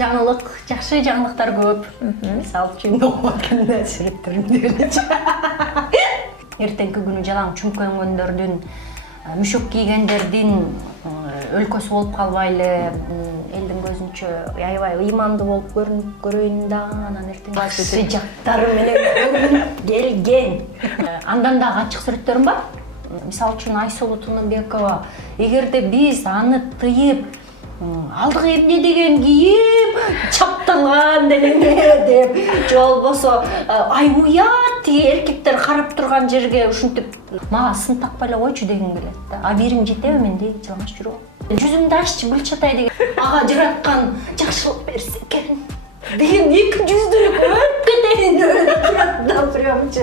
жаңылык, жакшы жаңылыктар көп. Мисалы үчүн окуп атканда сүрөттөрүмдү элечи. Эртеңки күнү жалаң чүмкөнгөндөрдүн, мүшөк кийгендердин өлкөсү болуп калбайлы, элдин көзүнчө аябай ыймандуу болуп көрүнүп да, анан эртең жактары менен келген. Андан дагы ачык сүрөттөрүм бар. Мисалы үчүн Айсулуу Тунубекова, эгерде биз аны тыйып, алдыгы эмне деген кийип, чапталган дегенге деп, же болбосо ай уят тиги эркектер карап турган жерге ушинтип мага сын такпай эле койчу дегим келет да. А бирим жетеби менде жалаңаш жүрөм. Жүзүңдү аччы, былчатай деген. Ага жараткан жакшылык берсе экен деген эки жүздүүлүк өткөтейин турат да прямчы.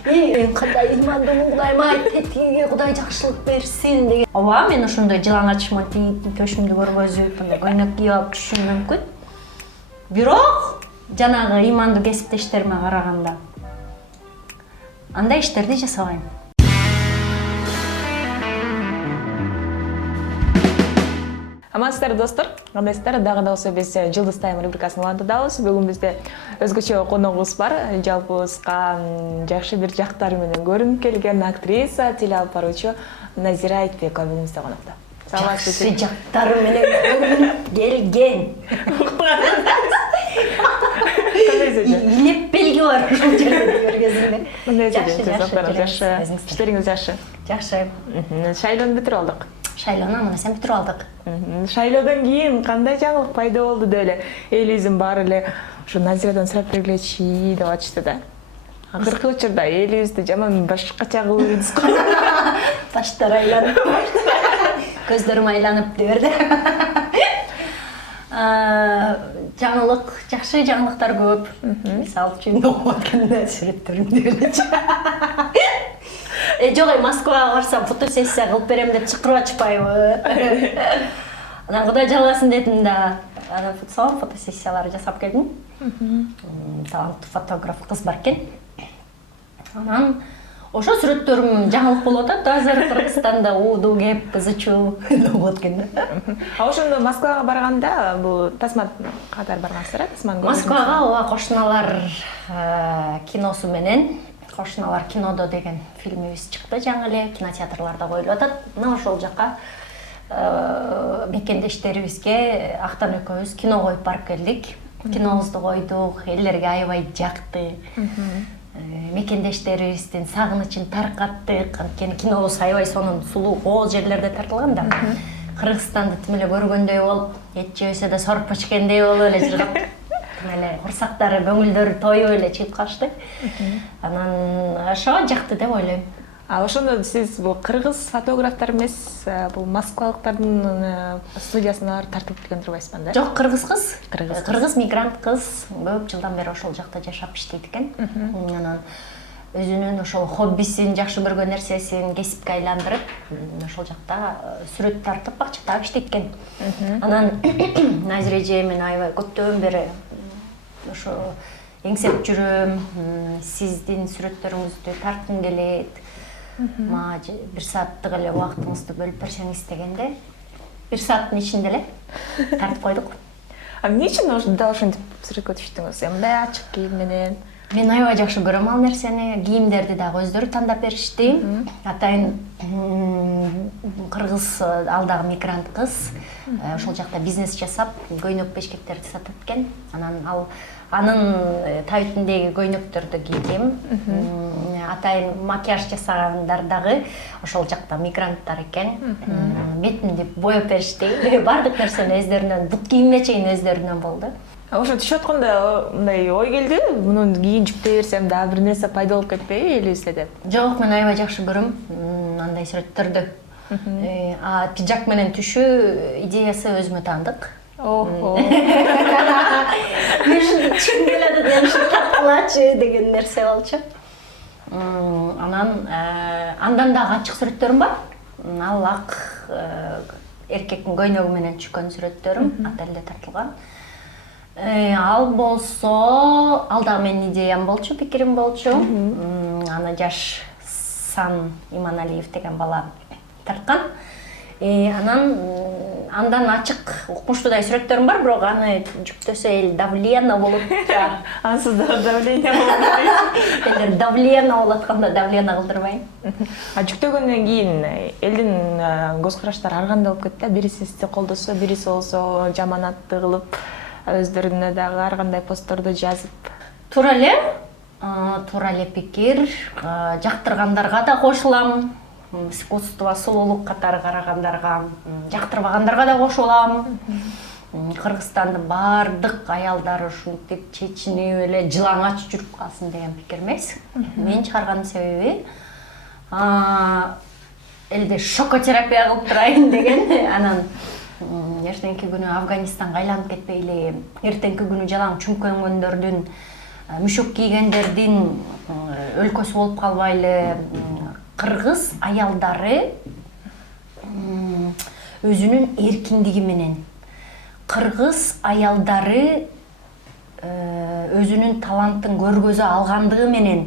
Кандай ыймандуумун Кудайым айтты, тиге Кудай жакшылык берсин деген. Ооба, мен ошондой жалаңач төшүмдү көргөзүп, көйнөк кийип алып түшүшүм мүмкүн. Бирок жанагы ыймандуу кесиптештериме караганда андай иштерди жасабайм. Амансыздар достор, кандайсыздар? Дагы да болсо биз Жылдыз тайм рубрикасын улантабыз. Бүгүн бизде өзгөчө коногубуз бар. Жалпыбызга жакшы бир жактары менен көрүнүп келген актриса, теле алып баруучу Назира Айтбекова бүгүнбүздө конокто. Жакшы жактары менен көрүнүп келген. Илеп белги бар ушул жерде көргөзүлгөн. Жакшы. Иштериңиз жакшы. Жакшы. Шайлоону бүтүрүп алдык. Шайлоону мына сен бүтүрүп алдык. Шайлоодон кийин кандай жаңылык пайда болду деп эле элибиздин баары эле ушу Назирадан сурап бергилечи деп атышты да. Акыркы учурда элибизди жаман башкача кылып жүрүбүз го. Баштар айланып, көздөрүм айланып деп берди. Жаңылык, жакшы жаңылыктар көп. Мисалы үчүн окуп атканда сүрөттөрүмдү элечи. Жок, Москвага барсам фотосессия кылып берем деп чакырып атышпайбы? Анан Кудай жалгасын дедим да, анан фотосессиялар жасап келдим. Таланттуу фотограф кыз бар экен. Анан ошо сүрөттөрүм жаңылык болуп атат. Азыр Кыргызстанда ууду кеп кызычуу болуп аткан. А ошондо Москвага барганда бул Тасман катары баргансыздар, Тасман көрдүңүз? Москвага ооба, Кошуналар киносу менен Кошуналар кинодо деген фильмибиз чыкты, жаңы эле кинотеатрларда коюлуп атат. Мына ошол жака мекендештерибизге Актан экөөбүз кино коюп барып келдик. Кинобузду койдук, элдерге аябай жакты. Мекендештерибиздин сагынычын таркаттык. Анткени кинобуз аябай сонун сулуу, гол жерлерде тартылган да. Кыргызстанды тим эле көргөндөй болуп, эт жебесе да сорпо ичкендей болуп эле жыргап, тим эле курсактары, көңүлдөрү тоюп эле чыгып калышты. Анан ошого жакты деп ойлойм. А ошондо сиз бул кыргыз фотографтар эмес, бул москвалыктардын студиясына барып тартып келген турбайсызбы да? Жок, кыргыз кыз. Кыргыз мигрант кыз көп жылдан бери ошол жакта жашап иштейт экен. Анан өзүнүн ошол хоббисин, жакшы көргөн нерсесин кесипке айландырып, ошол жакта сүрөт тартып, акча таап иштейт экен. Анан Назира эже мен аябай көптөн бери ошо эңсеп жүрөм, сиздин сүрөттөрүңүздү тарткым келет. Мага 1 сааттык эле убактыңызды бөлүп берсеңиз дегенде, 1 сааттын ичинде эле тартып койдук. А эмне үчүн дал ошентип сүрөткө түштүңүз? Мындай ачык кийим менен. Мен аябай жакшы көрөм ал нерсени. Кийимдерди дагы өздөрү тандап беришти. Атайын кыргыз, ал дагы мигрант кыз. Ошол жакта бизнес жасап, көйнөк бешкектерди сатат экен. Анан анын табитиндеги көйнөктөрдү кийгем. Атайын макияж жасагандар дагы ошол жакта мигранттар экен. Бетимди боеп беришти. Бардык нерсени өздөрүнөн, бут кийимге чейин өздөрүнөн болду. Ошо түшүп атканда мындай ой келди, муну кийин жүктөй берсем дагы бир нерсе пайда болуп кетпейби элибизде деп. Жок, мен аябай жакшы көрөм андай сүрөттөрдү. Пиджак менен түшүү идеясы өзүмө таандык. Ушун келет экен, таптылачы деген нерсе болчу. Анан андан дагы ачык сүрөттөрүм бар. Ал ак эркектин көйнөгү менен түшкөн сүрөттөрүм отелде тартылган. Ал болсо, ал дагы менин идеям болчу, пикирим болчу. Аны жаш Сан Иманалиев деген бала тарткан. Анан андан ачык укмуштуудай сүрөттөрүм бар, бирок аны жүктөсө эл давление болуп жатат. Ансыз да давление болот. Элдер давление болуп атканда давление кылдырбайм. Жүктөгөндөн кийин элдин көз караштары ар кандай болуп кетти. Бири сизди колдосо, бириси болсо жаманатты кылып, өздөрүнө дагы ар кандай постторду жазып. Туура эле пикир. Жактыргандарга да кошулам. Искусство, сулуулук катары карагандарга, жактырбагандарга да кошулам. Кыргызстандын бардык аялдары ушинтип чечинип эле жылаңач жүрүп калсын деген пикир эмес. Мен чыгарган себеби элди шокотерапия кылып турайын деген. Анан эртеңки күнү Афганистанга айланып кетпейли, эртеңки күнү жалаң чүмкөнгөндөрдүн, мүшөк кийгендердин өлкөсү болуп калбайлы. Кыргыз аялдары өзүнүн эркиндиги менен, кыргыз аялдары өзүнүн талантын көргөзө алгандыгы менен,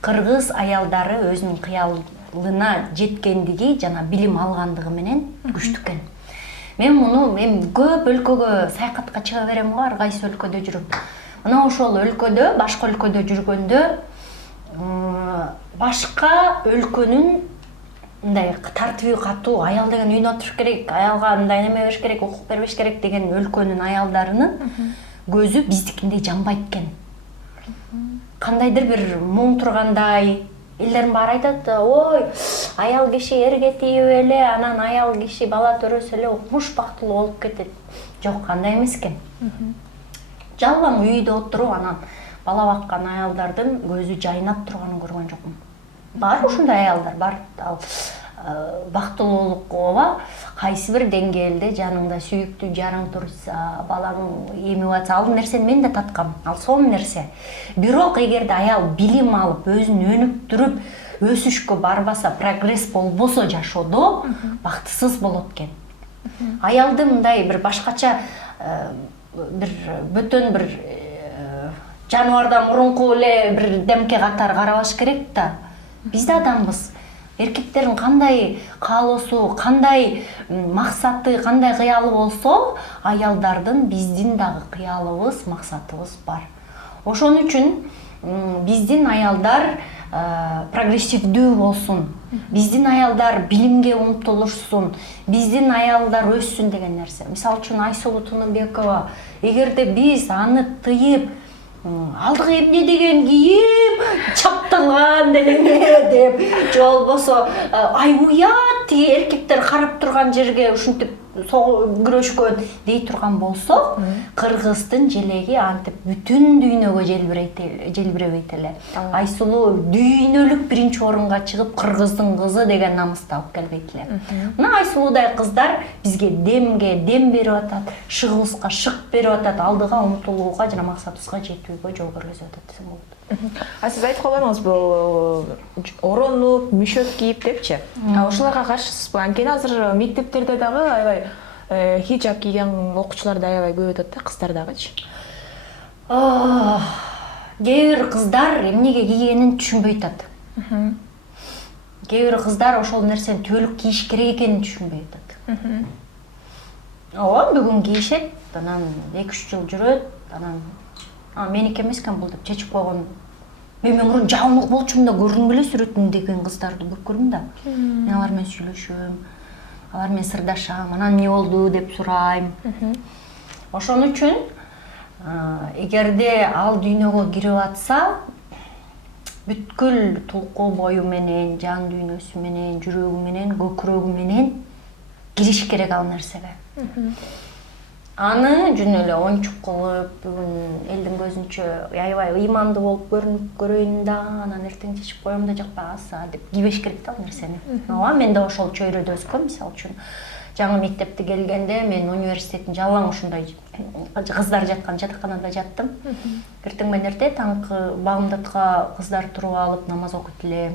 кыргыз аялдары өзүнүн кыялына жеткендиги жана билим алгандыгы менен күчтүү экен. Мен көп өлкөгө саякатка чыга берем го, ар кайсы өлкөдө жүрүп. Мына ошол өлкөдө, башка өлкөдө жүргөндө башка өлкөнүн мындай тартиби катуу, аял деген үйүнө отуруш керек, аялга мындай неме бериш керек, укук бербеш керек деген өлкөнүн аялдарынын көзү биздикиндей жанбайт экен. Кандайдыр бир моң тургандай, элдердин баары айтат, ой, аял киши эрге тийип эле, анан аял киши бала төрөсө эле укмуш бактылуу болуп кетет. Жок, андай эмес экен. Жалаң үйдө отуруп, анан бала баккан аялдардын көзү жайнап турганын көргөн жокмун. Бар ушундай аялдар, бар. Ал бактылуулукка кайсы бир деңгээлде жаныңда сүйүктүү жарың турса, балаң эмип атса, ал нерсени мен да таткам. Ал сонун нерсе. Бирок эгерде аял билим алып, өзүн өнүктүрүп, өсүшкө барбаса, прогресс болбосо жашоодо, бактысыз болот экен. Аялды мындай бир башкача бир бөтөн бир жаныбардан мурунку эле бир демке катары карабаш керек да. Биз да адамбыз. Эркектердин кандай каалоосу, кандай максаты, кандай кыялы болсо, аялдардын биздин дагы кыялыбыз, максатыбыз бар. Ошон үчүн биздин аялдар прогрессивдүү болсун, биздин аялдар билимге умтулушсун, биздин аялдар өссүн деген нерсе. Мисалы үчүн Айсулуу Тунубекова, эгерде биз аны тыйып, алдыга эмне деген кийим, чапталган делеме деп, же болбосо ай уят, тиги эркектер карап турган жерге ушинтип күрөшкөн дей турган болсо, кыргыздын желеги антип бүтүн дүйнөгө желбиребейт эле. Айсулуу дүйнөлүк биринчи орунга чыгып, кыргыздын кызы деген намысты алып келбейт эле. Мына Айсулуудай кыздар бизге дем берип атат, шыгыбызга шык берип атат, алдыга умтулууга жана максатыбызга жетүүгө жол көргөзүп атат десем болот. Сиз айтып калдыңыз, бул оронуп, мүшөк кийип депчи. Ошолорго каршысызбы? Анткени азыр мектептерде дагы аябай хиджаб кийген окуучулар да аябай көп өтөт да, кыздар дагычы. Кээ бир кыздар эмнеге кийгенин түшүнбөй атат. Кээ бир кыздар ошол нерсени түбөлүк кийиш керек экенин түшүнбөй атат. Ооба, бүгүн кийишет, анан 2-3 жыл жүрөт, анан меники эмес экен бул деп чечип койгон. Мен мурун жабымдык болчумун да көрдүм эле сүрөтүн деген кыздарды көп көрдүм да. Мен алар менен сүйлөшөм, алар менен сырдашам, анан эмне болду деп сурайм. Ошон үчүн эгерде ал дүйнөгө кирип атса, бүткүл тулкуу бою менен, жан дүйнөсү менен, жүрөгү менен, көкүрөгү менен кириш керек ал нерсеге. Аны жүн эле оңчук кылып, бүгүн элдин көзүнчө аябай ыймандуу болуп көрүнүп көрөйүн да, анан эртең чечип коем да жакпаса деп кийбеш керек да ал нерсени. Ооба, мен да ошол чөйрөдө өскөм, мисалы үчүн. Жаңы мектепте келгенде мен университеттин жалаң ушундай кыздар жаткан жатаканада жаттым. Эртең менен эрте таңкы багымдатка кыздар туруп алып намаз окуйт эле.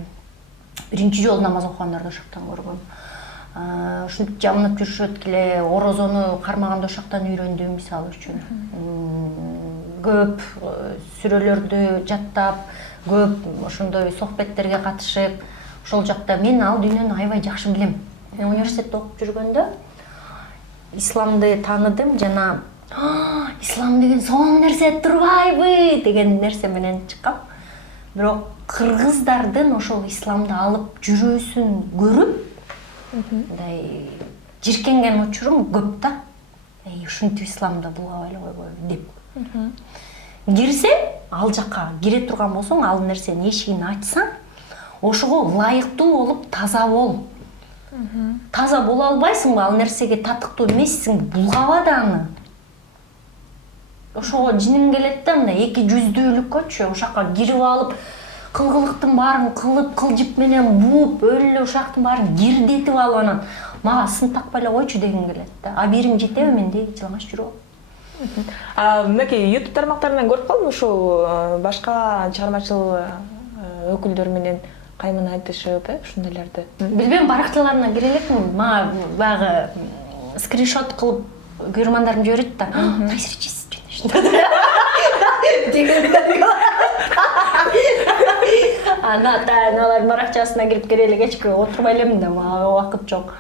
Биринчи жолу намаз окугандарды ошоктон көргөм. Ушинтип жамынып жүрүшөт эле, орозону кармаганда ошоктон үйрөндүм, мисалы үчүн. Көп сүрөлөрдү жаттап, көп ошондой сохбеттерге катышып, ошол жакта мен ал дүйнөнү аябай жакшы билем. Мен университетте окуп жүргөндө исламды тааныдым жана ислам деген сонун нерсе турбайбы деген нерсе менен чыккам. Бирок кыргыздардын ошол исламды алып жүрүүсүн көрүп, мындай жиркенген учурум көп да. Ушинтип исламды булгап эле койбойбу деп. Кирсең, ал жакка кире турган болсоң, ал нерсенин эшигин ачсаң, ошого ылайыктуу болуп таза бол. Таза боло албайсыңбы, ал нерсеге татыктуу эмессиң, булгаба да аны. Ошого жиним келет да, мындай эки жүздүүлүккөчү ошакка кирип алып, кылгылыктын баарын кылып, кылжып менен бууп, өлө ошактын баарын кирдетип алып анан мага сын такпай эле койчу дегим келет да. А бирим жетеби менде жылаңач жүрөм. Мынакей YouTube тармактарынан көрүп калдым, ушул башка чыгармачыл өкүлдөр менен кайман айтышып, ушундайларды. Билбейм, баракчаларына кире элекмин. Мага баягы скриншот кылып көрмандарым жиберет да. Тайсырчысыз Аналар баракчасына кирип келе эле кечке отурбай элемин да, мага убакыт жок.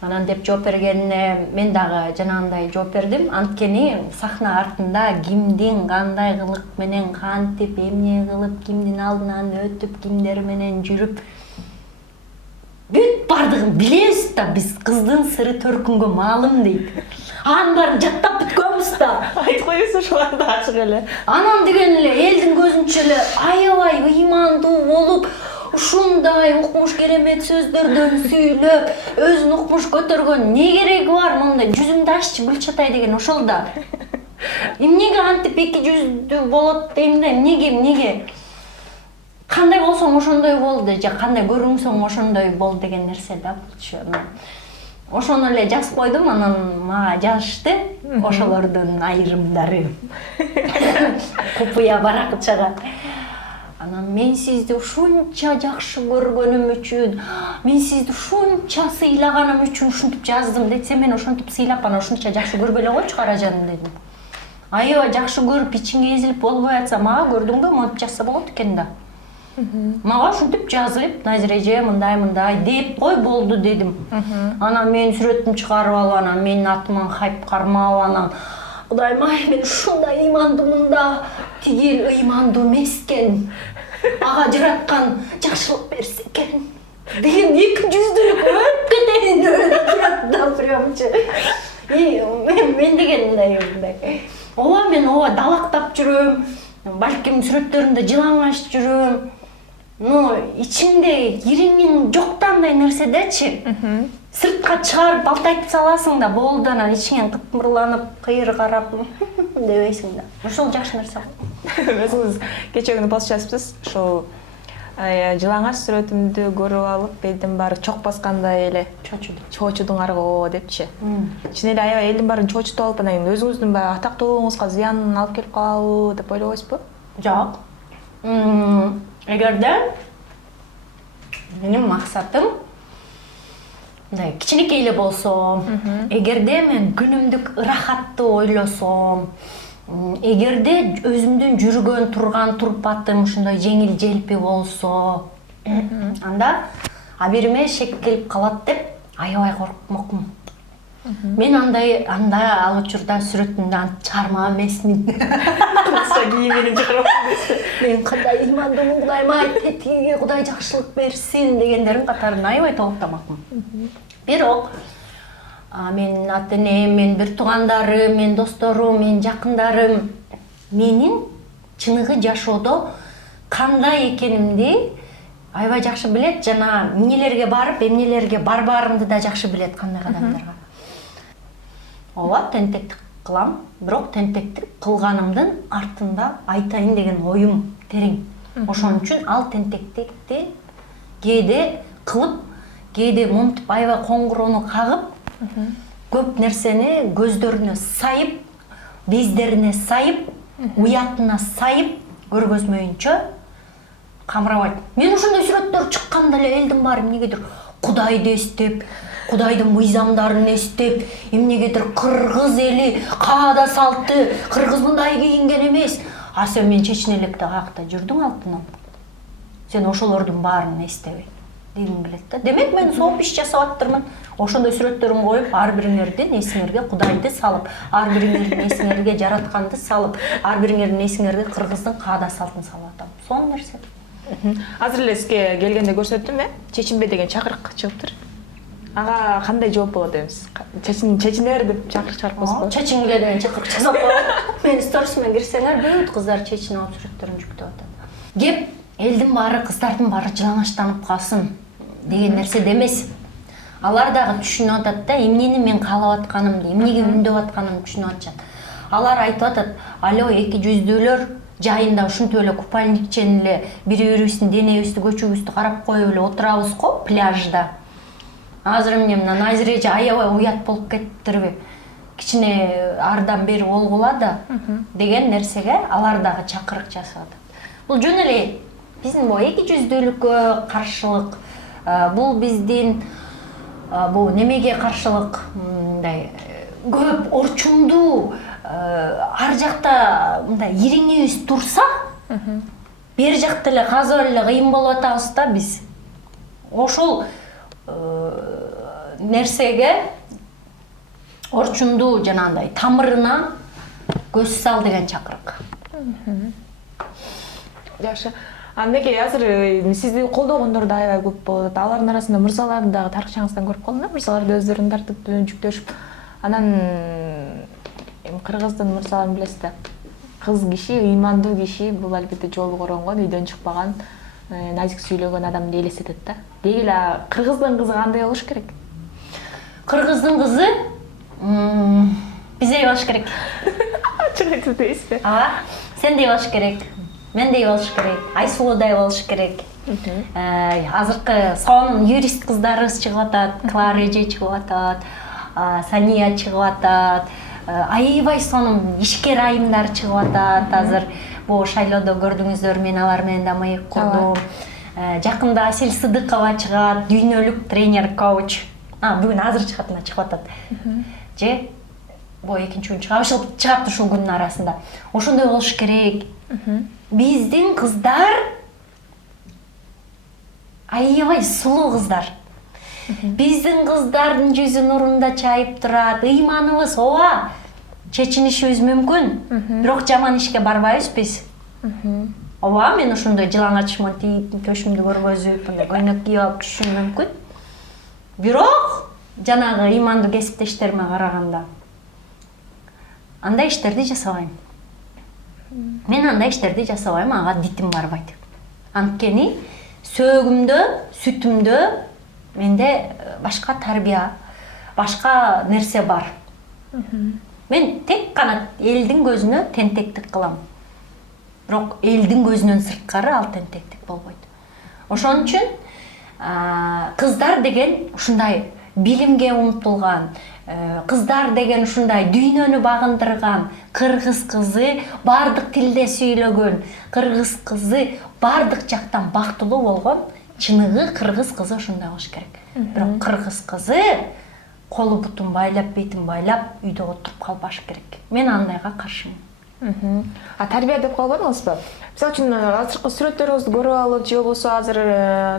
Анан деп жооп бергенине мен дагы жанагындай жооп бердим. Анткени сахна артында кимдин кандай кылык менен кантип эмне кылып, кимдин алдынан өтүп, кимдер менен жүрүп бүт бардыгын билебиз да, биз кыздын сыры төркүнгө маалым дейт. Анын баарын жаттап бүткөнбүз да. Айтып коюңуз ошоларды ачык эле. Анан деген эле элдин көзүнчө эле аябай ыймандуу болуп, ушундай укмуш керемет сөздөрдөн сүйлөп, өзүн укмуш көтөргөн не кереги бар мондай жүзүңдү аччы Гүлчатай деген ошол да. Эмнеге антип эки жүздүү болот дейм да, эмнеге? Кандай болсоң ошондой бол же кандай көрүнсөң ошондой бол деген нерсе да булчу. Ошону эле жазып койдум, анан мага жазышты ошолордун айрымдары. Купуя баракчага. Анан мен сизди ушунча жакшы көргөнүм үчүн, мен сизди ушунча сыйлаганым үчүн ушинтип жаздым десе, мен ошентип сыйлап анан ушунча жакшы көрбөй эле койчу каражаным дедим. Аябай жакшы көрүп ичиңе эзилип болбой атса, мага көрдүңбү, монтип жазса болот экен да. Мага ушинтип жазып, Назиреже мындай деп кой болду дедим. Анан мен сүрөтүм чыгарып алып, анан менин атыман хайп кармап, анан Кудайым ай, мен ушундай ыймандуумун да, тигил ыймандуу эмес экен. Ага жараткан жакшылык берсе экен деген эки жүздүүлүк өп кетейин деп да прямчы. Мен дегендей ооба, мен ооба далактап жүрөм, балким сүрөттөрүмдө жылаңач жүрөм. Ичиңде ириңиң жоктандай нерседечи. Сыртка чыгарып балтайтып саласың да болду, анан ичиңен кытмырланып, кыйыр карап дебейсиң да. Ошол жакшы нерсе. Өзүңүз кече күнү пост жазыпсыз, ошол жылаңач сүрөтүмдү көрүп алып, элдин баары чок баскандай эле чоочудуңар го депчи. Чын эле аябай элдин баарын чоочутуп алып, анан өзүңүздүн баягы атактуулугуңузга зыянын алып келип калабы деп ойлобойсузбу? Жок. Эгерде менин максатым мындай кичинекей эле болсо, эгерде мен күнүмдүк ырахатты ойлосом, эгерде өзүмдүн жүргөн турган турпатым ушундай жеңил желпи болсо, анда абириме шек келип калат деп аябай коркмокмун. Мен андай ал учурда сүрөтүмдү чыгармак эмесмин. Мен кандай ыймандуумун, Кудайым ай, тетиги Кудай жакшылык берсин дегендердин катарына аябай толуктамакмын. Бирок менин ата-энем, менин бир туугандарым, менин досторум, менин жакындарым менин чыныгы жашоодо кандай экенимди аябай жакшы билет, жана эмнелерге барып, эмнелерге барбаарымды да жакшы билет, кандай кадамдарга. Ооба, тентектик кылам, бирок тентектик кылганымдын артында айтайын деген оюм терең. Ошон үчүн ал тентектикти кээде кылып, кээде монтип аябай коңгуроону кагып, көп нерсени көздөрүнө сайып, бездерине сайып, уятына сайып, көргөзмөйүнчө камырабайт. Мен ошондой сүрөттөр чыкканда эле элдин баары эмнегедир Кудайды эстеп, Кудайдын мыйзамдарын эстеп, эмнегедир кыргыз эли каада салты, кыргыз мындай кийинген эмес. А сен мен чечине электе каякта жүрдүң алтыным. Сен ошолордун баарын эстебей. дегим келет да. Демек мен соп иш жасап аттырмын. Ошондой сүрөттөрүн коюп, ар бириңердин эсиңерге Кудайды салып, ар бириңердин эсиңерге жаратканды салып, ар бириңердин эсиңерге кыргыздын каада салтын салып атам. Сонун нерсе. Азыр эле сизге келгенде көрсөттүм, чечинбе деген чакырык чыгыптыр. Ага кандай жооп болот эмес? Чечинер деп чакырык чыгарып коесузбу? Чечингиле деген чакырык жасап коет. Мен сторисимен кирсеңер, бүт кыздар чечинип алып сүрөттөрүн жүктөп атат. Кеп элдин баары, кыздардын баары жылаңачтанып калсын деген нерсе эмес. Алар дагы түшүнүп атат да, эмнени мен каалап атканымды, эмнеге үндөп атканымды түшүнүп атышат. Алар айтып атат, алло, эки жүздүүлөр жайында ушинтип эле купальникчен эле бири-бирибиздин денебизди, көчүбүздү карап коюп эле отурабыз го пляжда. Азыр эмне мына Назира эже аябай уят болуп кеттирби? Кичине ардан бери болгула да деген нерсеге алар дагы чакырык жасап атат. Бул жөн эле биздин бул эки жүздүүлүккө каршылык, бул биздин бул немеге каршылык, мындай көп орчундуу ар жакта мындай ириңибиз турса, бер жакта эле казып эле кыйын болуп атабыз да биз. Ошол нерсеге орчундуу жанагындай тамырына көз сал деген чакырык. Жакшы. Андеке азыр сизди колдогондор да аябай көп болуп атат. Алардын арасында мырзаларды дагы таркчаңыздан көрүп калдым да. Мырзалар да өздөрүн тартып жүктөшүп. Анан кыргыздын мырзаларын билесиз да. Кыз киши, ыймандуу киши, бул албетте жолу коронгон, үйдөн чыкпаган, назик сүйлөгөн адамды элестетет да. Деги эле кыргыздын кызы кандай болуш керек? Кыргыздын кызы биздей болуш керек. Ачык айтып дейсизби? Сендей болуш керек. Мендей болуш керек, Айсулудай болуш керек. Азыркы сонун юрист кыздарыбыз чыгып атат, Клара эже чыгып атат, Сания чыгып атат, аябай сонун ишкер айымдар чыгып атат. Азыр бул шайлоодо көрдүңүздөр, мен алар менен да маек курдум. Жакында Асель Сыдыкова чыгат, дүйнөлүк тренер, коуч. Бүгүн азыр чыгатына чыгып атат. Же бул экинчи күн чыгаптыр ушул күнүн арасында. Ошондой болуш керек. Биздин кыздар аябай сулуу кыздар. Биздин кыздардын жүзү нурунда чайып турат, ыйманыбыз ооба, чечинишибиз мүмкүн, бирок жаман ишке барбайбыз биз. Ооба, мен ошондой жылаңач монтип, төшүмдү көргөзүп, мындай көйнөк кийип алып түшүшүм мүмкүн. Бирок жанагы ыймандуу кесиптештериме караганда андай иштерди жасабайм. Мен андай иштерди жасабайм, ага дитим барбайт. Анткени сөөгүмдө, сүтүмдө менде башка тарбия, башка нерсе бар. Мен тек гана элдин көзүнө тентектик кылам. Бирок элдин көзүнөн сырткары ал тентектик болбойт. Ошон үчүн кыздар деген ушундай билимге умтулган, кыздар деген ушундай дүйнөнү багындырган, кыргыз кызы бардык тилде сүйлөгөн, кыргыз кызы бардык жактан бактылуу болгон чыныгы кыргыз кызы ошондой болуш керек. Бирок кыргыз кызы колу бутун байлап, бетин байлап үйдө отуруп калбаш керек. Мен андайга каршымын. Тарбия деп калбадыңызбы? Мисалы үчүн азыркы сүрөттөрүңүздү көрүп алып, же болбосо азыр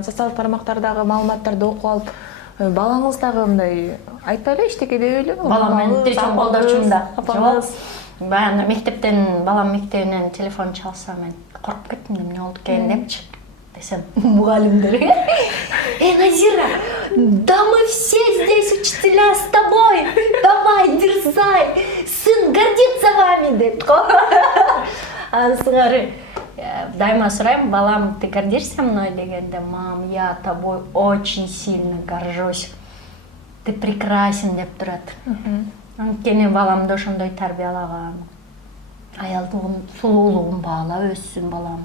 социалдык тармактардагы маалыматтарды окуп алып, балаңыз дагы мындай айтпайлы эчтеке дебейли? Балам менин телефон колдочумун да. Жок. Баягы мектептен, балам мектебинен телефон чалса, мен коркуп кеттим, эмне болду экен депчи. Десем, мугалимдер. Назира, да мы все здесь учителя с тобой. Давай, дерзай. Сын гордится вами, деп. Анысыгары дайыма сурайм, балам, ты гордишься мной дегенде, мам, я тобой очень сильно горжусь. Ты прекрасен деп турат. Анткени баламды ошондой тарбиялаган. Аялдыгын, сулуулугун баалап өссүн балам.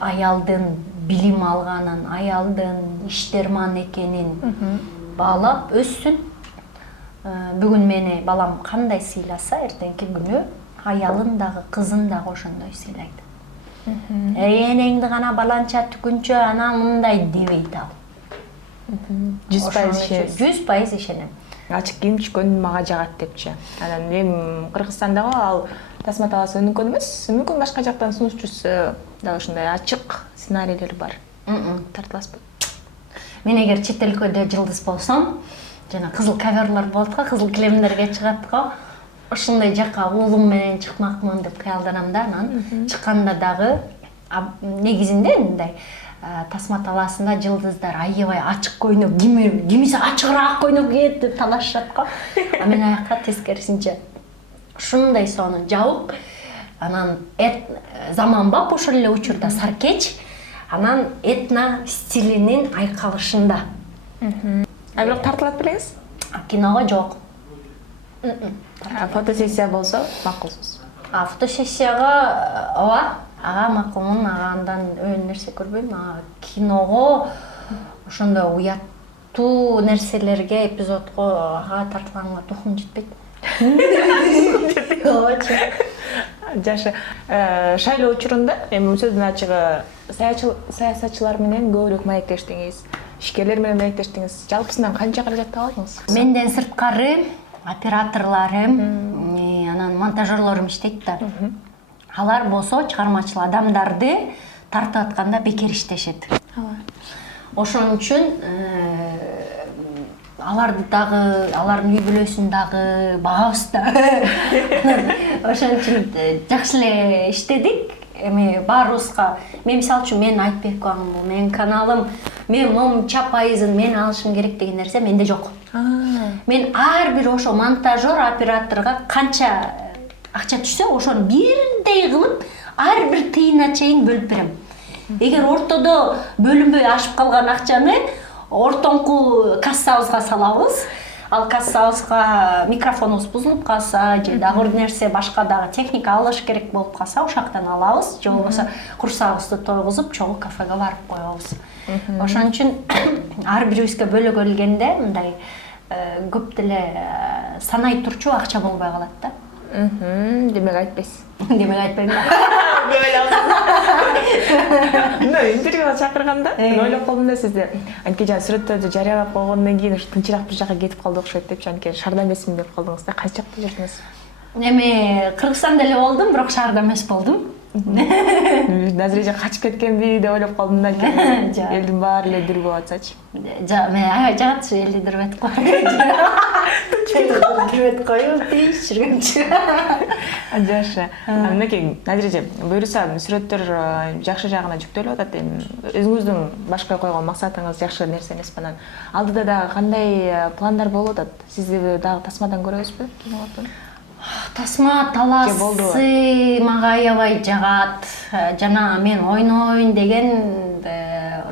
Аялдын билим алганын, аялдын иштерман экенин баалап өссүн. Бүгүн мени балам кандай сыйласа, эртеңки күнү аялын дагы, кызын дагы ошондой сыйлайт. Энеңди гана баланча түкүнчө анан мындай дебейт ал. 100% ишенем. Ачык кийим чүкөн мага жагат депчи. Анан эми Кыргызстандагы ал тасма талаасы өнүккөн эмес, мүмкүн башка жактан сунуш түшсө дагы ушундай ачык сценарийлер бар. Тартыласызбы? мен эгер чет өлкөдө жылдыз болсом, жана кызыл коверлар болот го, кызыл килемдерге чыгат го, ошондой жака уулум менен чыкмакмын деп кыялданам да. Анан чыкканда дагы негизинде мындай Тасма талаасында жылдыздар аябай ачык көйнөк, кимиси ачыгыраак көйнөк кийет деп талашышат го. А мен аякка тескерисинче ушундай сонун жабып, анан заманбап ошол эле учурда саркеч, анан этно стилинин айкалышында. А бирок тартылат белеңиз? Киного жок. Фотосессия болсо макулсуз. Фотосессияга ооба, ага макулмун, андан өн нерсе көрбөйм. Киного ошондой уяттуу нерселерге, эпизодго ага тартылганга тухум жетпейт. Жашы шайлоо учурунда эми сөздүн ачыгы саясатчылар менен көбүрөөк маектештиңиз, ишкерлер менен маектештиңиз. Жалпысынан канча каражат табадыңыз? Менден сырткары операторлорум, анан монтажерлорум иштейт да. Алар болсо чыгармачыл адамдарды тартып атканда бекер иштешет. Ошон үчүн аларды дагы, алардын үй бүлөсүн дагы багабыз да. Ошон үчүн жакшы эле иштедик. Эми баарыбызга, мен мисалы үчүн мен Айтбековамын, бул менин каналым, мен момча пайызын мен алышым керек деген нерсе менде жок. Мен ар бир ошо монтажер, операторго канча акча түшсө, ошону бирдей кылып, ар бир тыйына чейин бөлүп берем. Эгер ортодо бөлүнбөй ашып калган акчаны ортоңку кассабызга салабыз. Ал кассабызга микрофонубуз бузулуп калса, же дагы бир нерсе башка дагы техника алыш керек болуп калса, ошоктон алабыз. Же болбосо курсабызды тойгузуп, чогуу кафеге барып коебуз. Ошон үчүн ар бирибизге бөлө келгенде мындай көп деле санай турчу акча болбой калат да. Демек айтпайсыз. Демек айтпайм. Интервьюга чакырганда ойлоп калдым да сизди. Анткени жана сүрөттөрдү жарыялап койгондон кийин ушу тынчыраак бир жака кетип калды окшойт депчи, анткени шаарда эмесмин деп калдыңыз да. Кайсы жакта жүрдүңүз? Эми Кыргызстанда эле болдум, бирок шаарда эмес болдум. Назиреже качып кеткенби деп ойлоп калдым да. Элдин баары эле дир болуп атсачы. Мен аябай жагатчы элди дирбет коюп, тийиш жүргөнчү. Жашы. Мынакей, Назиреже, буюрса сүрөттөр жакшы жагына жүктөлүп атат. Өзүңүздүн башка койгон максатыңыз жакшы нерсе эмеспи анан? Алдыда дагы кандай пландар болуп атат? Сизди дагы Тасмадан көрөбүзбү? Тасма талаасы мага аябай жагат. Жана мен ойнойн деген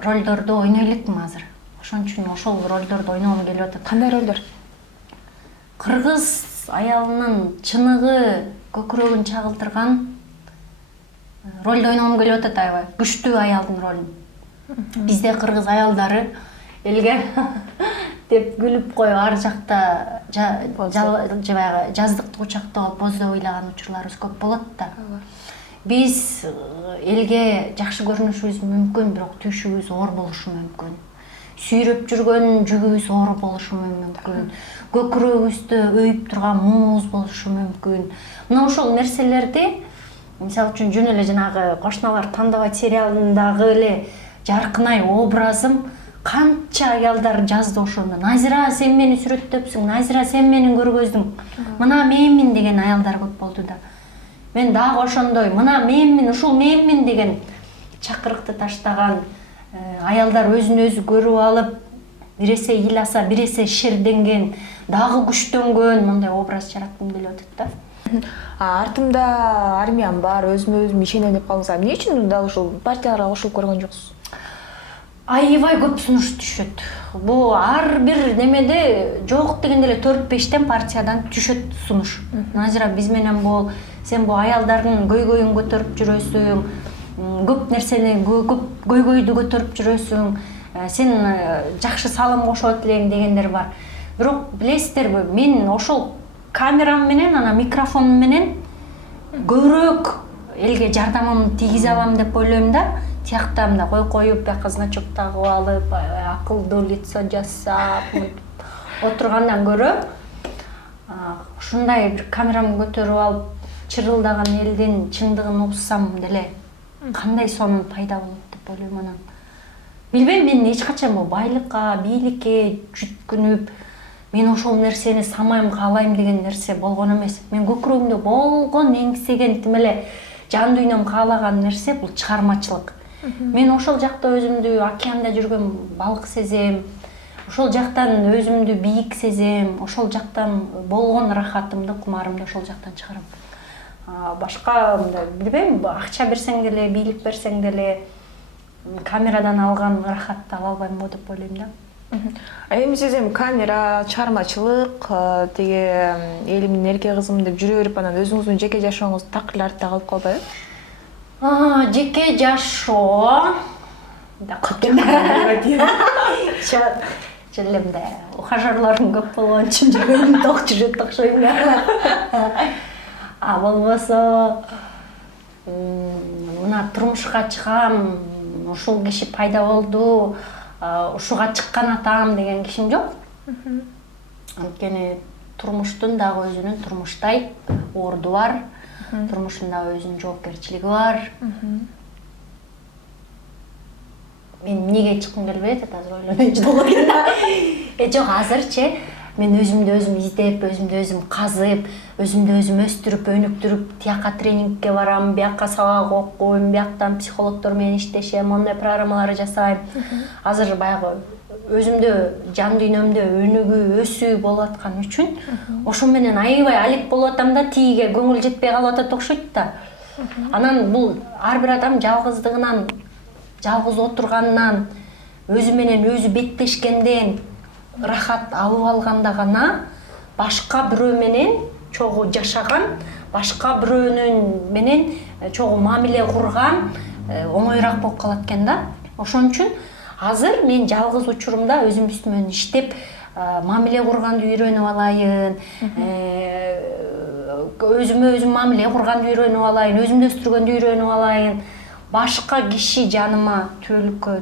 ролдорду ойной элекмин азыр. Ошон үчүн ошол ролдорду ойногум келип атат. Кандай ролдор? Кыргыз аялынын чыныгы көкүрөгүн чагылтырган ролду ойногум келип атат аябай. Күчтүү аялдын ролун. Бизде кыргыз аялдары элге деп күлүп коюп ар жакта жабайы жаздыкты кучактап боздоп ыйлаган учурларыбыз көп болот да. Биз элге жакшы көрүнүшүбүз мүмкүн, бирок түшүбүз оор болушу мүмкүн. Сүйрөп жүргөн жүгүбүз оор болушу мүмкүн. Көкүрөгүбүздө өйүп турган муубуз болушу мүмкүн. Мына ошол нерселерди, мисалы үчүн жөн эле жанагы Кошуналар тандабайт сериалындагы эле жаркынай образым канча аялдар жазды ошону. Назира, сен мени сүрөттөпсүң, Назира, сен мени көргөздүң. Мына менмин деген аялдар көп болду да. Мен дагы ошондой, мына менмин, ушул менмин деген чакырыкты таштаган аялдар өзүн өзү көрүп алып, биресе ыйласа, биресе шерденген, дагы күчтөнгөн мындай образ жараткым келип атат да. Артымда армиям бар, өзүмө өзүм ишенем деп калдыңыз. Эмне үчүн дал ушул партияларга кошулуп көргөн жоксуз? Аябай көп сунуш түшөт. Бул ар бир немеде жок дегенде эле 4-5тен партиядан түшөт сунуш. Назира, биз менен бол, сен бул аялдардын көйгөйүн көтөрүп жүрөсүң, көп нерсени, көп көйгөйдү көтөрүп жүрөсүң, сен жакшы салым кошот элең дегендер бар. Бирок билесиздерби, мен ошол камерам менен, ана микрофонум менен көбүрөөк элге жардамымды тийгизе алам деп ойлойм да. Тияктан мына коюп, бияка значок тагып алып, акылдуу лицо жасап, отургандан көрө, ушундай бир камерамды көтөрүп алып, чырылдаган элдин чындыгын уксам деле кандай сонун пайда болот деп ойлойм анан. билбейм, мен эч качан байлыкка, бийликке жүткүнүп, мен ошол нерсени самайм, каалайм деген нерсе болгон эмес. Мен көкүрөгүмдө болгон эңсеген тим эле жан дүйнөм каалаган нерсе бул чыгармачылык. Мен ошол жакта өзүмдү океанда жүргөн балык сезем. Ошол жактан өзүмдү бийик сезем. Ошол жактан болгон рахатымды, кумарымды ошол жактан чыгарам. Башка билбейм, акча берсең деле, бийлик берсең деле камерадан алган рахатты ала албайм деп ойлойм да. Эми сиз эми камера, чыгармачылык, тиги элимдин эрке кызым деп жүрө берип анан өзүңүздүн жеке жашооңуз такыр эле артта калып калбайбы? Жеке жашоо да Желемде ухажерларым көп болгон үчүн жүргөнүм ток жүрөт окшойм да. Болбосо мына турмушка чыгам, ушул киши пайда болду, ушуга чыккан атам деген кишим жок. Анткени турмуштун дагы өзүнүн турмуштай орду бар, турмуштун дагы өзүнүн жоопкерчилиги бар. Мен эмнеге чыккым келбей атат, азыр ойлонойчу болуп кетти. Жок, азырчы мен өзүмдү өзүм издеп, өзүмдү өзүм казып, өзүмдү өзүм өстүрүп, өнүктүрүп, тияка тренингке барам, бияка сабак окуйм, бияктан психологдор менен иштешем, мондай программалар жасайм. Азыр баягы өзүмдө, жан дүйнөмдө өнүгүү, өсүү болуп аткан үчүн ошо менен аябай алек болуп атам да, тиге көңүл жетпей калып атат окшойт да. Анан бул ар бир адам жалгыздыгынан, жалгыз отургандан, өзү менен өзү беттешкенден рахат алып алганда гана башка бирөө менен чогуу жашаган, башка бирөөнүн менен чогуу мамиле курган оңоюраак болуп калат экен да. Ошон үчүн азыр мен жалгыз учурумда өзүм үстүмөн иштеп, мамиле курганды үйрөнүп алайын, өзүмө өзүм мамиле курганды үйрөнүп алайын, өзүмдү өстүргөндү үйрөнүп алайын. Башка киши жаныма түбөлүккө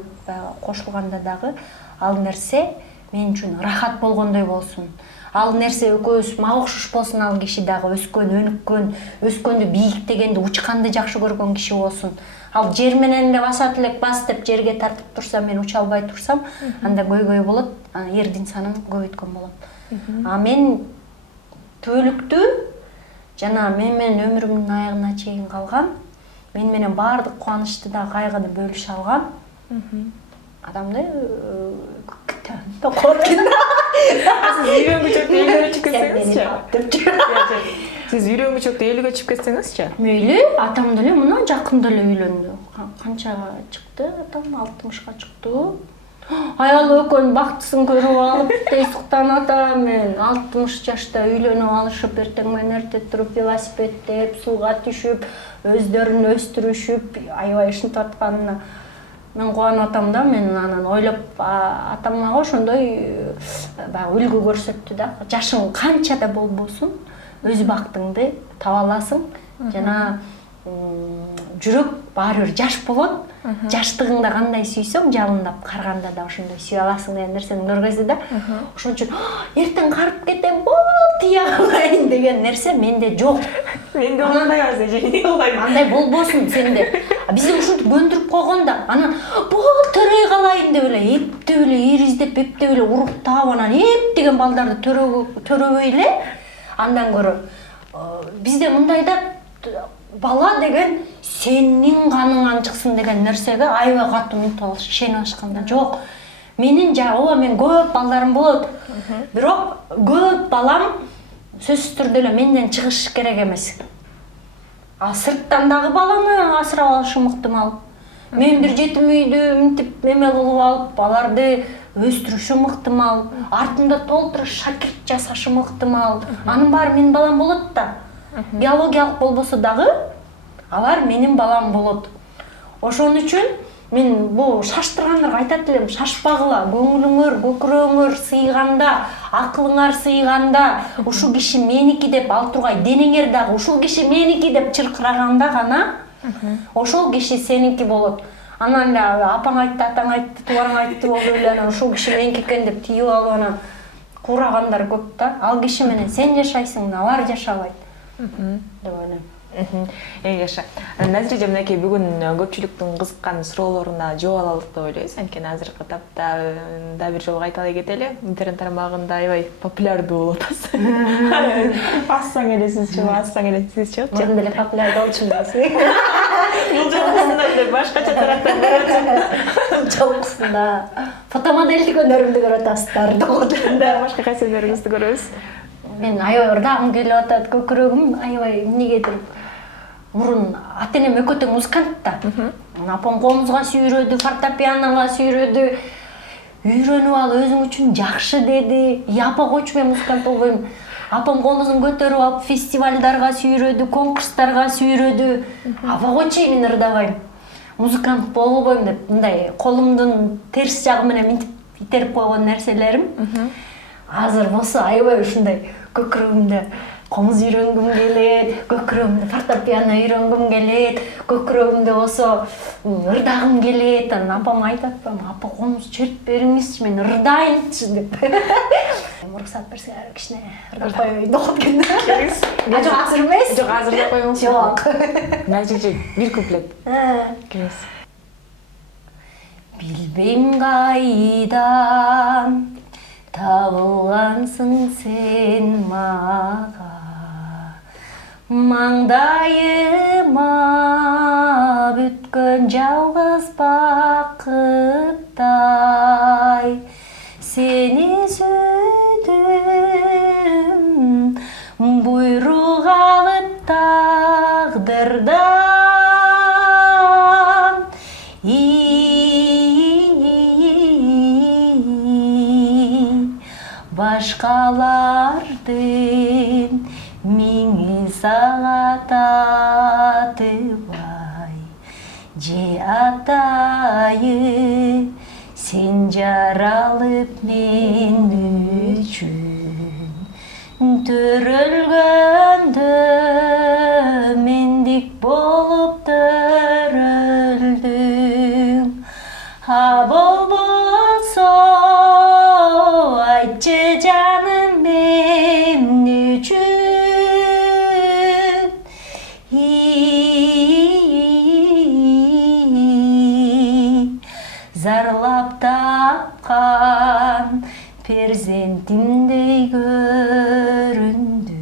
кошулганда дагы ал нерсе мен үчүн рахат болгондой болсун. Ал нерсе экөөбүз мага окшош болсун, ал киши дагы өскөн, өнүккөн, өскөндү бийиктегенди, учканды жакшы көргөн киши болсун. Ал жер менен эле басат элек бас деп жерге тартып турса, мен уча албай турсам, анда көйгөй болот, эрдин санын көбөйткөн болом. Мен түбөлүктүү жана мен менен өмүрүмдүн аягына чейин калган, мен менен баардык кубанычты да, кайгыды бөлүшө алган адамды коркут. Сиз үйрөнгүчөктү элге чыгып кетсеңизчи? Сиз үйрөнгүчөктү элге чыгып кетсеңизчи? Мейли, атам деле мына жакында эле үйлөндү. Канчага чыкты атам? 60ка чыкты. Аялы экөөнүн бактысын көрүп алып, тесуктан атам, мен 60 жашта үйлөнүп алышып, эртең менен эрте туруп велосипедтеп, сууга түшүп, өздөрүн өстүрүшүп, аябай ышынып атканына мен кубанып атам да. Мен анан ойлоп, атам мага ошондой баягы үлгү көрсөттү да. Жашың канча да болбосун, өз бактыңды таба аласың жана жүрөк баары бир жаш болот. Жаштыгыңда кандай сүйсөң, жалындап карганда да ошондой сүйө аласың деген нерсени көргөздү да. Ошон үчүн эртең карып кетем, тия калайын деген нерсе менде жок. Менде андай азыр жеңил кылбайм. Андай болбосун сенде. Бизди ушинтип көндүрүп койгон да. Анан төрөй калайын деп эле, эптеп эле эр издеп, эптеп эле уруктап, анан эптеген балдарды төрөбөй эле. Андан көрө бизде мындайда бала деген сенин каныңан чыксын деген нерсеге аябай катуу умтулуп алыш, ишенип алышканда жок. Менин ооба мен көп балдарым болот. Бирок көп балам сөзсүз түрдө эле менден чыгыш керек эмес. Сырттан дагы баланы асырап алышым ыктымал. Мен бир жетим үйдү мынтип эме кылып алып, аларды өстүрүшүм ыктымал. Артымда толтура шакирт жасашым ыктымал. Анын баары менин балам болот да. Биологиялык болбосо дагы алар менин балам болот. Ошон үчүн мен бул шаштыргандарга айтат элем, шашпагыла, көңүлүңөр, көкүрөгүңөр сыйганда, акылыңар сыйганда, ушул киши меники деп ал тургай денеңер дагы ушул киши меники деп чыркыраганда гана ошол киши сеники болот. Анан эле апаң айтты, атаң айтты, туугаң айтты болду эле анан ушул киши меники экен деп тийип алып анан куурагандар көп да. Ал киши менен сен жашайсың, алар жашабайт деп ойлойм. Эң жакшы. Назиреже, мынакей бүгүн көпчүлүктүн кызыккан суроолоруна жооп алалык деп ойлойбуз. Анткени азыркы тапта дагы бир жолу кайталай кетели. Интернет тармагында аябай популярдуу болуп атасыз. Ассаң эле сиз чыгып, ассаң эле сиз чыгып. Мурун деле популярдуу болчумун дейсиң. Бул жолкусунда эле башкача тарактан көрөт. Жолкусунда фотомоделдик өнөрүмдү көрүп атасыздар. Да, башка кайсы өнөрүңүздү көрөбүз? Мен аябай ырдагым келип атат, көкүрөгүм аябай эмнегедир. Мурун ата-энем экөө тең музыкант да. Апам комузга сүйрөдү, фортепианога сүйрөдү. Үйрөнүп ал, өзүң үчүн жакшы деди. Апа койчу, мен музыкант болбойм. Апам комузун көтөрүп алып фестивалдарга сүйрөдү, конкурстарга сүйрөдү. Апа койчу, мен ырдабайм. Музыкант болбойм деп, мындай колумдун терс жагы менен минтип итерип койгон нерселерим. Азыр болсо аябай ушундай көкүрөгүмдө комуз үйрөнгүм келет, көкүрөгүмдө фортепиано үйрөнгүм келет, көкүрөгүмдө болсо ырдагым келет. Анан апама айтып атпаймынбы, апа комуз чертип бериңизчи, мен ырдайынчы деп. Уруксат берсе кичине ырдап коеюн деп аткенде. Жок, азыр эмес. Жок, азыр да коюңуз. Жок. Назиреже, бир куплет. Келиңиз. Билбейм кайдан табылгансың сен мага, маңдайыма бүткөн жалгыз бакыттай. Сени сүйдүм, буйрук алып тагдырдан. Башкалардын миңи сага татыбай, же атайы сен жаралып мен үчүн. Төрөлгөндө мендик болуп төрөлдүң. А болбосо айтчы жаным мен үчүн. Зарлап тапкан перзентимдей көрүндүң.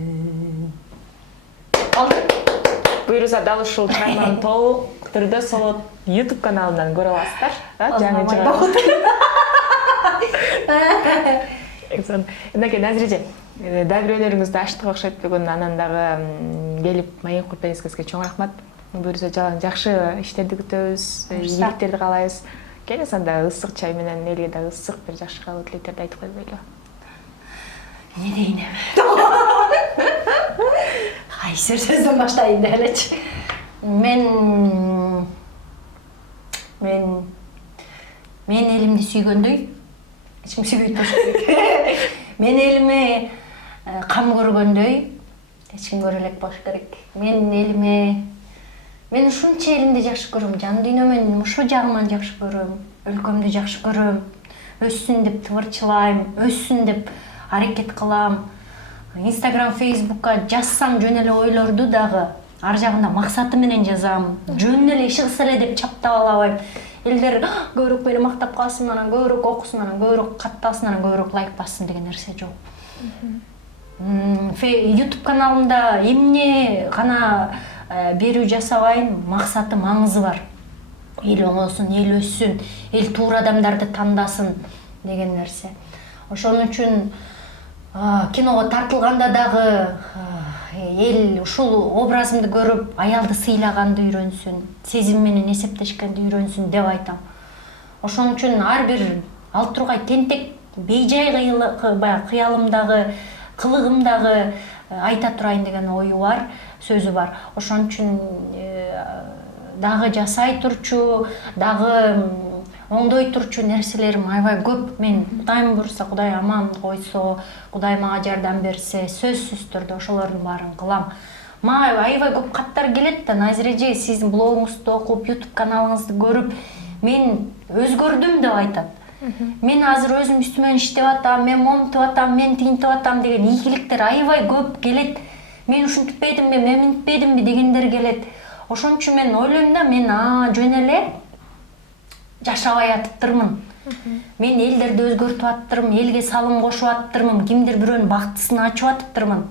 Буюрса дал ушул чыгарманы толук түрдө Солот YouTube каналынан көрө аласыздар. Жаңы чыгарма. Мынакей, Назиреже, дагы бир өнөрүңүздү ачтык окшойт бүгүн. Анан дагы келип маек куртуңузга чоң рахмат. Буюрса жакшы иштерди күтөбүз, ийгиликтерди каалайбыз. Келесі анда ысык чай менен элге да ысык бир жакшы каалоо тилектерди айтып койбойлу. Не дейин эми? Кайсы сөздөн баштайын делечи. Мен элимди сүйгөндөй, эч ким сүйбөйт болуш керек. Мен элиме кам көргөндөй, эч ким көрө элек болуш керек. Мен ушунча элимди жакшы көрөм, жан дүйнөмөн ушу жагынан жакшы көрөм, өлкөмдү жакшы көрөм, өссүн деп тыбырчылайм, өссүн деп аракет кылам. Instagram, Facebookка жазсам жөн эле ойлорду дагы ар жагында максаты менен жазам. Жөн эле иши кылса эле деп чаптап алабайм. Элдер көбүрөөк мени мактап калсын, анан көбүрөөк окусун, анан көбүрөөк катталсын, анан көбүрөөк лайк бассын деген нерсе жок. YouTube каналымда эмне гана берүү жасабайын, максаты, маңызы бар. Эл оңосун, эл өссүн, эл туура адамдарды тандасын деген нерсе. Ошон үчүн киного тартылганда дагы эл ушул образымды көрүп, аялды сыйлаганды үйрөнсүн, сезим менен эсептешкенди үйрөнсүн деп айтам. Ошон үчүн ар бир алып тургай тентек бейжай кыялымдагы, кылыгымдагы айта турайын деген ою бар, сөзү бар. Ошон үчүн дагы жасай турчу, дагы оңдой турчу нерселерим аябай көп. Мен Кудайым буйрса, Кудай аман койсо, Кудай мага жардам берсе, сөзсүз түрдө ошолордун баарын кылам. Мага аябай көп каттар келет да, Назиреже, сиздин блогуңузду окуп, YouTube каналыңызды көрүп, мен өзгөрдүм деп айтат. Мен азыр өзүм үстүмөн иштеп атам, мен момтуп атам, мен тинтип атам деген ийгиликтер аябай көп келет. мен ушинтпедимби, мен мынтпедимби дегендер келет. Ошон үчүн мен ойлойм да, мен жөн эле жашабай атыптырмын. Мен элдерди өзгөртүп аттырмын, элге салым кошуп аттырмын, кимдир бирөөнүн бактысын ачып атыптырмын.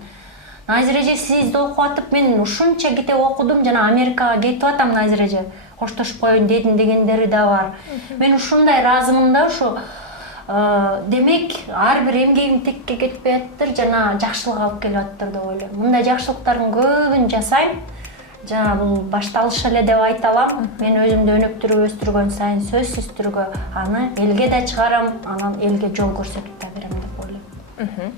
Назир эже сизди окуп атып, мен ушунча китеп окудум жана Америкага кетип атам Назир эже. Коштошуп коеюн дедим дегендери да бар. Мен ушундай ыраазымын да, ушу демек ар бир эмгегим текке кетпей аттыр жана жакшылык алып келип аттыр деп ойлойм. Мындай жакшылыктардын көбүн жасайм. Жана бул башталыш эле деп айта алам. Мен өзүмдү өнүктүрүп өстүргөн сайын сөзсүз түрдө аны элге да чыгарам, анан элге жол көрсөтүп да берем деп ойлойм.